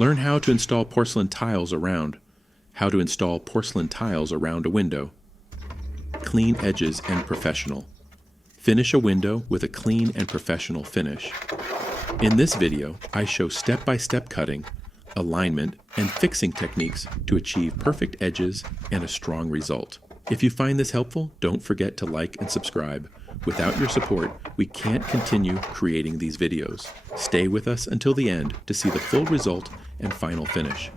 Learn how to install porcelain tiles around. How to install porcelain tiles around a window. Clean edges and professional. Finish a window with a clean and professional finish. In this video, I show step-by-step cutting, alignment, and fixing techniques to achieve perfect edges and a strong result. If you find this helpful, don't forget to like and subscribe. Without your support, we can't continue creating these videos. Stay with us until the end to see the full result and final finish.